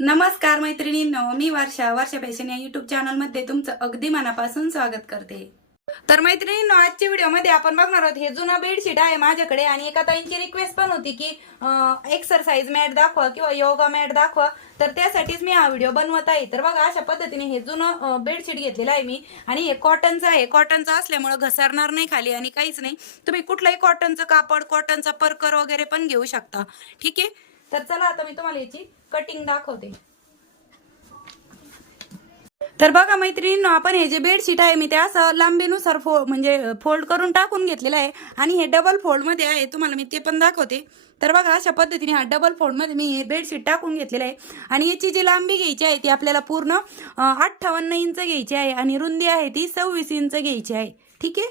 नमस्कार मैत्रिणींनो मी वर्षा वर्षा फॅशन या युट्यूब चॅनलमध्ये तुमचं अगदी मनापासून स्वागत करते. तर मैत्रिणींनो आजच्या व्हिडिओमध्ये आपण बघणार आहोत हे जुनं बेडशीट आहे माझ्याकडे आणि एका ताईंची रिक्वेस्ट पण होती की एक्सरसाइज मॅट दाखवा किंवा योगा मॅट दाखवा. तर त्यासाठीच मी हा व्हिडिओ बनवत आहे. तर बघा अशा पद्धतीने हे जुनं बेडशीट घेतलेलं आहे मी. आणि हे कॉटनचं आहे. कॉटनचं असल्यामुळं घसरणार नाही खाली आणि काहीच नाही. तुम्ही कुठलंही कॉटनचं कापड कॉटनचा परकर वगैरे पण घेऊ शकता. ठीक आहे? तर चला आता मी तुम्हाला याची कटिंग दाखवते. तर बघा मैत्रिणींनो आपण हे जे बेडशीट आहे मी ते असं लांबीनुसार फो म्हणजे फोल्ड करून टाकून घेतलेलं आहे. आणि हे डबल फोल्डमध्ये आहे तुम्हाला मी ते पण दाखवते. तर बघा अशा पद्धतीने हा डबल फोल्डमध्ये मी हे बेडशीट टाकून घेतलेलं आहे. आणि याची जी लांबी घ्यायची आहे ती आपल्याला पूर्ण अठ्ठावन्न इंच घ्यायची आहे. आणि रुंदी आहे ती सव्वीस इंच घ्यायची आहे. ठीक आहे?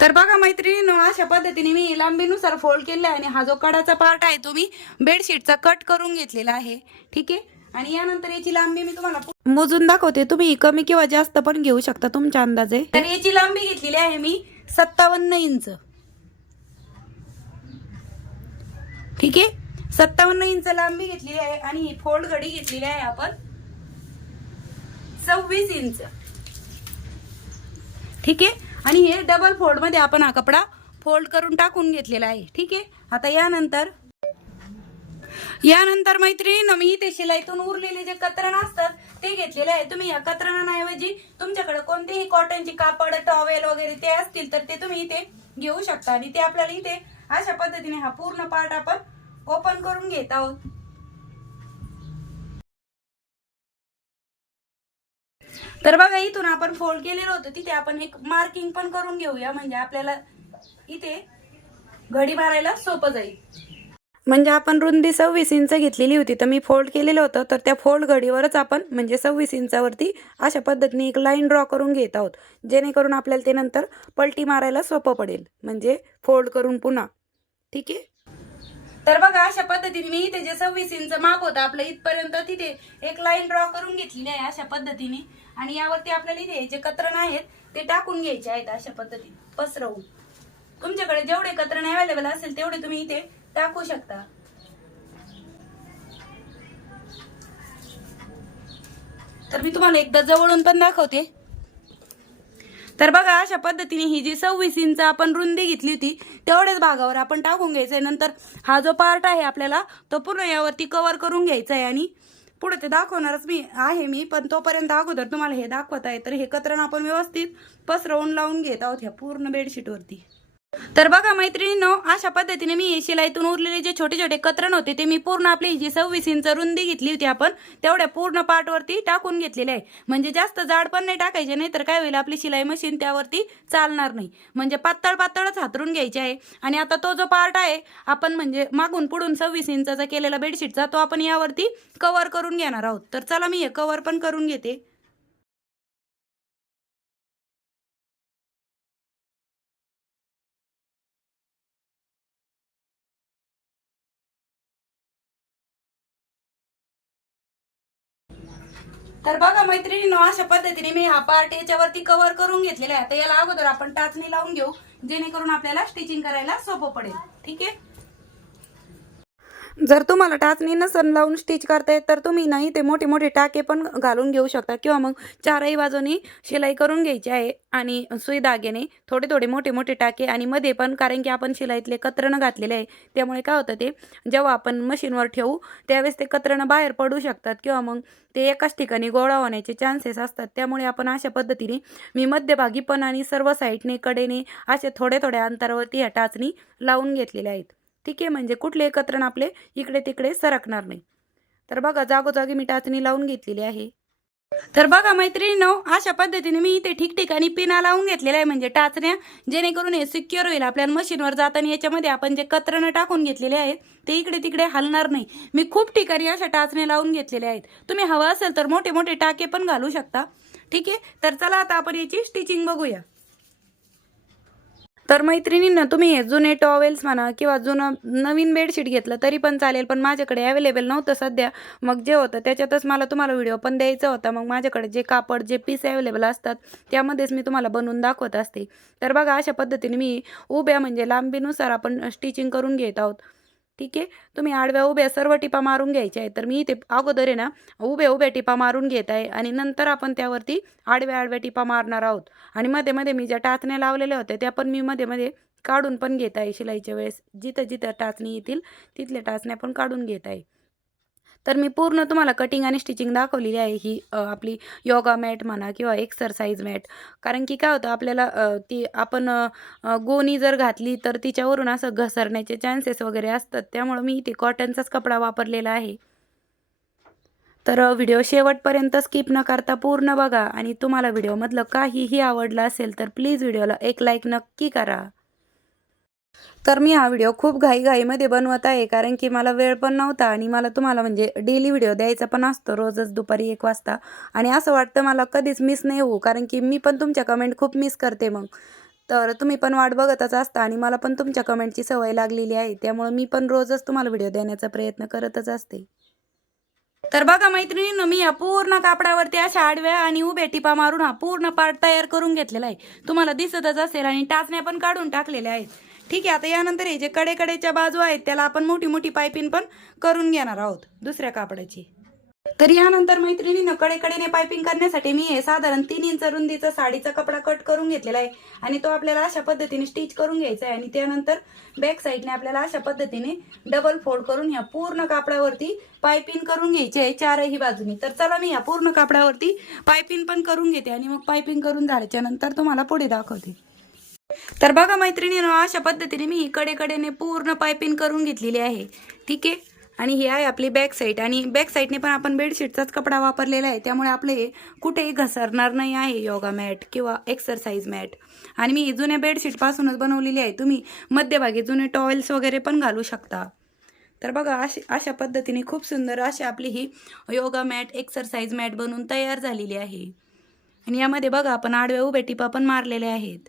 तर बघा मैत्रिणींनो अशा पद्धतीने मी लांबीनुसार फोल्ड केलेला आहे आणि हा जो कडाचा पार्ट आहे तो मी बेडशीटचा कट करून घेतलेला आहे. ठीक आहे? आणि यानंतर याची लांबी मी तुम्हाला मोजून दाखवते. तुम्ही कमी किंवा जास्त पण घेऊ शकता तुमच्या अंदाजे. तर याची लांबी घेतलेली आहे मी सत्तावन्न इंच. ठीक आहे? सत्तावन्न इंच लांबी घेतलेली आहे आणि फोल्ड घडी घेतलेली आहे आपण सव्वीस इंच. ठीक आहे? आणि हे डबल फोल्डमध्ये आपण हा कपडा फोल्ड करून टाकून घेतलेला आहे. ठीक आहे? आता यानंतर यानंतर मैत्रिणी मी इथे शिलाईतून उरलेले जे कतरण असतात ते घेतलेले आहे. तुम्ही या कतरणाऐवजी तुमच्याकडे कोणतेही कॉटनची कापड टॉवेल वगैरे ते असतील तर ते तुम्ही इथे घेऊ शकता. आणि ते आपल्याला इथे अशा पद्धतीने हा पूर्ण पार्ट आपण ओपन करून घेत आहोत. तर बघा इथून आपण फोल्ड केलेलं होतं. तिथे आपण एक मार्किंग पण करून घेऊया. म्हणजे आपल्याला इथे घडी मारायला सोपं जाईल. म्हणजे आपण रुंदी सव्वीस इंच घेतलेली होती. तर मी फोल्ड केलेलं होतं. तर त्या फोल्ड घडीवरच आपण म्हणजे सव्वीस इंचावरती अशा पद्धतीने एक लाईन ड्रॉ करून घेत आहोत. जेणेकरून आपल्याला ते नंतर पलटी मारायला सोपं पडेल. म्हणजे फोल्ड करून पुन्हा. ठीक आहे? तर बघा अशा पद्धतीने मी इथे जे सव्वीस इंच माप होतं आपलं इथपर्यंत तिथे एक लाईन ड्रॉ करून घेतलेली आहे. अशा पद्धतीने आणि यावरती आपल्याला इथे जे कतरण आहेत ते टाकून घ्यायचे आहेत अशा पद्धतीने पसरवून. तुमच्याकडे जेवढे कतरण अवेलेबल असेल तेवढे तुम्ही इथे टाकू शकता. तर मी तुम्हाला एकदा जवळून पण दाखवते. तर बघा अशा पद्धतीने ही जी सव्वीस इंच आपण रुंदी घेतली होती तेवढ्याच भागावर आपण टाकून घ्यायचंय. नंतर हा जो पार्ट आहे आपल्याला तो पूर्ण यावरती कव्हर करून घ्यायचा आहे आणि पुढे ते दाखवणारच मी आहे मी पण तोपर्यंत अगोदर तुम्हाला हे दाखवत आहे तर हे कतरण आपण व्यवस्थित पसरवून लावून घेत आहोत ह्या पूर्ण बेडशीटवरती तर बघा मैत्रिणींनो अशा पद्धतीने मी शिलाईतून उरलेले जे छोटे छोटे कतरण होते ते मी पूर्ण आपली जी सव्वीस इंच रुंदी घेतली होती आपण तेवढ्या पूर्ण पार्टवरती टाकून घेतलेले आहे. म्हणजे जास्त जाड पण नाही टाकायचे नाही तर काय होईल आपली शिलाई मशीन त्यावरती चालणार नाही. म्हणजे पातळ पातळच हातरून घ्यायचे आहे. आणि आता तो जो पार्ट आहे आपण म्हणजे मागून पुढून सव्वीस इंचाचा केलेला बेडशीटचा तो आपण यावरती कव्हर करून घेणार आहोत. तर चला मी हे कव्हर पण करून घेते. तर बघा मैत्रिणींनो अशा पद्धतीने मी हा पार्ट याच्यावरती कव्हर करून घेतलेला आहे. आता याला अगोदर आपण टाचणी लावून घेऊ जेणेकरून आपल्याला स्टिचिंग करायला सोपं पडेल. ठीक आहे? जर तुम्हाला टाचणी नसन लावून स्टिच करता येत तर तुम्ही नाही ते मोठे मोठे टाके पण घालून घेऊ शकता. किंवा मग चारही बाजूनी शिलाई करून घ्यायची आहे आणि सुई धाग्याने थोडे थोडे मोठे मोठे टाके आणि मध्ये पण कारण की आपण शिलाईतले कतरणं घातलेले आहे त्यामुळे काय होतं ते जेव्हा आपण मशीनवर ठेवू त्यावेळेस ते कतरणं बाहेर पडू शकतात. किंवा मग ते एकाच ठिकाणी गोळा होण्याचे चान्सेस असतात. त्यामुळे आपण अशा पद्धतीने मी मध्यभागी पण आणि सर्व साईडने कडेने असे थोड्या थोड्या अंतरावरती ह्या टाचणी लावून घेतलेल्या आहेत. ठीक आहे? म्हणजे कुठले एकत्रण आपले इकडे तिकडे सरकणार नाही. तर बघा जागोजागी मी टाचणी लावून घेतलेली आहे. तर बघा मैत्रिणीनो अशा पद्धतीने मी इथे ठिकठिकाणी पिना लावून घेतलेल्या आहे. म्हणजे टाचण्या जेणेकरून हे सिक्युअर होईल. आपल्याला मशीनवर जाताना याच्यामध्ये आपण जे कतरणं टाकून घेतलेले आहेत ते इकडे तिकडे हलणार नाही. मी खूप ठिकाणी अशा टाचण्या लावून घेतलेल्या आहेत. तुम्ही हवं असेल तर मोठे मोठे टाके पण घालू शकता. ठीक आहे? तर चला आता आपण याची स्टिचिंग बघूया. तर मैत्रिणींना तुम्ही हे जुने टॉवेल्स म्हणा किंवा जुनं नवीन बेडशीट घेतलं तरी पण चालेल पण माझ्याकडे अवेलेबल नव्हतं सध्या. मग जे होतं त्याच्यातच मला तुम्हाला व्हिडिओ पण द्यायचा होता. मग माझ्याकडे जे कापड जे पीस अवेलेबल असतात त्यामध्येच मी तुम्हाला बनवून दाखवत असते. तर बघा अशा पद्धतीने मी उभ्या म्हणजे लांबीनुसार आपण स्टिचिंग करून घेत आहोत. ठीक आहे? तुम्ही आडव्या उभ्या सर्व टिपा मारून घ्यायच्या आहे तर मी इथे अगोदर आहे ना उभ्या उभ्या टिपा मारून घेत आहे आणि नंतर आपण त्यावरती आडव्या आडव्या टिपा मारणार आहोत. आणि मध्ये मध्ये मी ज्या टाचण्या लावलेल्या होत्या त्या पण मी मध्ये मध्ये काढून पण घेत आहे शिलाईच्या वेळेस. जिथं जिथं टाचणी येतील तिथल्या टाचण्या पण काढून घेत आहे. तर मी पूर्ण तुम्हाला कटिंग आणि स्टिचिंग दाखवलेली आहे. ही आपली योगा मॅट म्हणा किंवा एक्सरसाइज मॅट कारण की काय होतं आपल्याला ती आपण गोणी जर घातली तर तिच्यावरून असं घसरण्याचे चान्सेस वगैरे असतात. त्यामुळं मी इथे कॉटनचाच कपडा वापरलेला आहे. तर व्हिडिओ शेवटपर्यंत स्किप न करता पूर्ण बघा आणि तुम्हाला व्हिडिओमधलं काहीही आवडलं असेल तर प्लीज व्हिडिओला एक लाईक नक्की करा. तर मी हा व्हिडिओ खूप घाईघाईमध्ये बनवत आहे कारण की मला वेळ पण नव्हता आणि मला तुम्हाला म्हणजे डेली व्हिडिओ द्यायचा पण असतो रोजच दुपारी एक वाजता. आणि असं वाटतं मला कधीच मिस नाही होऊ कारण की मी पण तुमच्या कमेंट खूप मिस करते मग. तर तुम्ही पण वाट बघतच असता आणि मला पण तुमच्या कमेंटची सवय लागलेली आहे त्यामुळे मी पण रोजच तुम्हाला व्हिडिओ देण्याचा प्रयत्न करतच असते. तर बघा मैत्रिणीनं मी या पूर्ण कापडावरती अशा आडव्या आणि उभ्या टिपा मारून हा पूर्ण पार्ट तयार करून घेतलेला आहे. तुम्हाला दिसतच असेल आणि टाचण्या पण काढून टाकलेल्या आहेत. ठीक आहे आता यानंतर हे जे कडेकडेच्या बाजू आहेत त्याला आपण मोठी मोठी पायपिंग पण करून घेणार आहोत दुसऱ्या कापडाची. तर यानंतर मैत्रिणीनं कडेकडेने पायपिंग करण्यासाठी मी हे साधारण तीन इंच रुंदीचा साडीचा कपडा कट करून घेतलेला आहे आणि तो आपल्याला अशा पद्धतीने स्टिच करून घ्यायचा आहे आणि त्यानंतर बॅक साईडने आपल्याला अशा पद्धतीने डबल फोल्ड करून ह्या पूर्ण कापडावरती पायपिंग करून घ्यायची आहे चारही बाजूनी. तर चला मी या पूर्ण कापडावरती पायपिंग पण करून घेते आणि मग पायपिंग करून झाल्याच्यानंतर तुम्हाला पुढे दाखवते. तर बघा मैत्रिणीनं अशा पद्धतीने मी कडे कडेने पूर्ण पायपिंग करून घेतलेली आहे. ठीक आहे? आणि ही आहे आपली बॅक साईड आणि बॅक साईडने पण आपण बेडशीटचाच कपडा वापरलेला आहे. त्यामुळे आपले हे कुठेही घसरणार नाही आहे योगा मॅट किंवा एक्सरसाइज मॅट आणि मी जुन्या बेडशीटपासूनच बनवलेली आहे. तुम्ही मध्यभागी जुने टॉवेल्स वगैरे पण घालू शकता. तर बघा अशी अशा पद्धतीने खूप सुंदर अशी आपली ही योगा मॅट एक्सरसाइज मॅट बनवून तयार झालेली आहे. आणि यामध्ये बघा आपण आडव्या उभ्या टिपा पण मारलेल्या आहेत.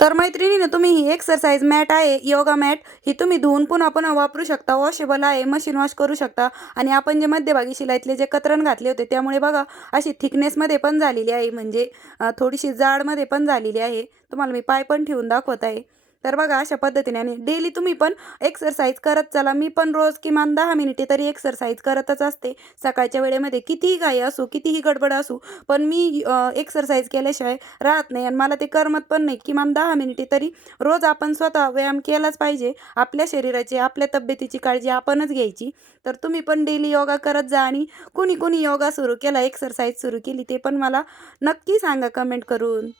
तर मैत्रिणीनं तुम्ही ही एक्सरसाइज मॅट आहे योगा मॅट ही तुम्ही धुवून पुन्हा पुन्हा वापरू शकता वॉशेबल आहे मशीन वॉश करू शकता. आणि आपण जे मध्यभागी शिलाईतले जे कतरण घातले होते त्यामुळे बघा अशी थिकनेसमध्ये पण झालेली आहे. म्हणजे थोडीशी जाडमध्ये पण झालेली आहे. तुम्हाला मी पाय पण ठेवून दाखवत आहे. तर बघा अशा पद्धतीने आणि डेली तुम्ही पण एक्सरसाइज करत चला. मी पण रोज किमान दहा मिनिटे तरी एक्सरसाइज करतच असते. सकाळच्या वेळेमध्ये कितीही घाई असू कितीही गडबड असू पण मी एक्सरसाइज केल्याशिवाय राहत नाही आणि मला ते करमत पण नाही. किमान दहा मिनिटे तरी रोज आपण स्वतः व्यायाम केलाच पाहिजे. आपल्या शरीराची आपल्या तब्येतीची काळजी आपणच घ्यायची. तर तुम्ही पण डेली योगा करत जा आणि कुणी कुणी योगा सुरू केला एक्सरसाइज सुरू केली ते पण मला नक्की सांगा कमेंट करून.